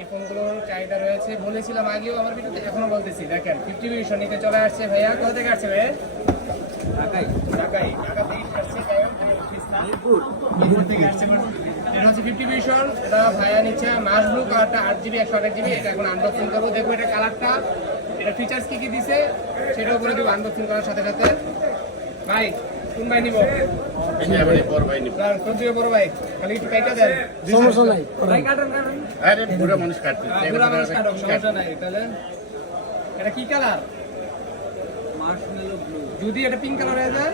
এই ফোনগুলোর চাহিদা রয়েছে, বলেছিলাম আগেও আমার ভিডিওতে, এখনো বলতেছি। দেখেন 50 ভিশন নিতে চলে আসছে ভাইয়া। কোথা থেকে আসছে ভাই? ঢাকায় থেকে আসছে। মিরপুর থেকে আসছে। এটা হচ্ছে 50 ভিশন। এটা ভাইয়া নিচ্ছে মাস ব্লু কালারটা, 8GB 128GB। এটা এখন আনবক্সিং করবো, দেখবো এটা কালারটা, এটা ফিচার্স কি কি দিছে সেটাও করে দিব আনবক্সিং করার সাথে সাথে। ভাই কোন ভাই নিব? বড় ভাই নিব। কোন দিকে বড় ভাই? খালি একটু কাইটা দেন, সমস্যা নাই ভাই। কাটুন। আরে পুরো মানুষ কাটবে, পুরো মানুষ কাটুক, সমস্যা নাই। তাহলে এটা কি কালার? Marshmallow blue. যদি এটা পিঙ্ক কালার হয়ে যায়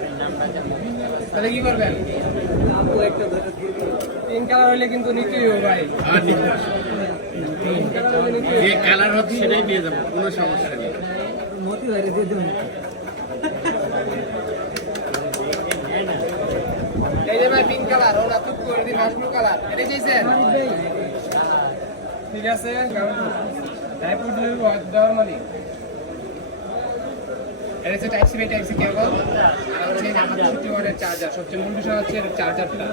তাহলে কি করবেন? আপু একটা ধরে পিঙ্ক কালার হলে কিন্তু নিতেই হবে ভাই। আর নিতে পিঙ্ক কালার হলে নিতে, যে কালার হচ্ছে সেটাই নিয়ে যাব, কোনো সমস্যা নেই। মতি ভাইরে দিয়ে দেন। এই যে ভাই পিঙ্ক কালার, ওরা তো করে দিন মার্শমেলো কালার। এটা চাইছেন? ঠিক আছে, টাইপড দেওয়ার মানে এটা হচ্ছে type C by type C cable. আর হচ্ছে 50 ওয়াটের চার্জার। সবচেয়ে মূল বিষয় হচ্ছে এর চার্জারটা।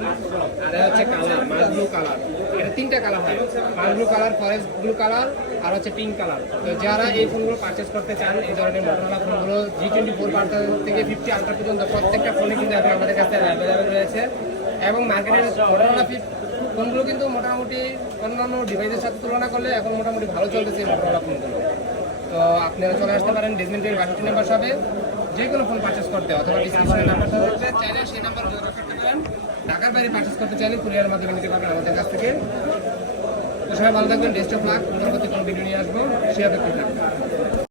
আর এটা হচ্ছে কালার, মাস ব্লু কালার। এটা তিনটা কালার হয়, মাস blue colour, forest blue colour আর হচ্ছে পিঙ্ক কালার। তো যারা এই ফোনগুলো পারচেস করতে চান, এই ধরনের মোটরোলা ফোনগুলো G24 থেকে 50 আলট্রা পর্যন্ত প্রত্যেকটা ফোনে কিন্তু এখন আমাদের কাছে অ্যাভেলেবেল রয়েছে। এবং মার্কেটের মোটরোলা ফোনগুলো কিন্তু মোটামুটি অন্যান্য ডিভাইসের সাথে তুলনা করলে এখন মোটামুটি ভালো চলতেছে এই মোটরোলা ফোনগুলো। তো আপনারা চলে আসতে পারেন ডেজমেন্টের 62 নাম্বার শপে, যে কোনো ফোন পারচেস করতে, অথবা ডিসক্রিপশনে নাম্বারটা রয়েছে, চাইলে সেই নাম্বারে যোগাযোগ করতে পারেন। ঢাকার বাইরে পারচেস করতে চাইলে কুরিয়ারের মাধ্যমে নিতে পারবেন আমাদের কাছ থেকে। তো সবাই ভালো থাকবেন, বেস্ট অফ লাক। পরবর্তী কোনো ভিডিও নিয়ে আসবো, সে অপেক্ষায় থাকবেন।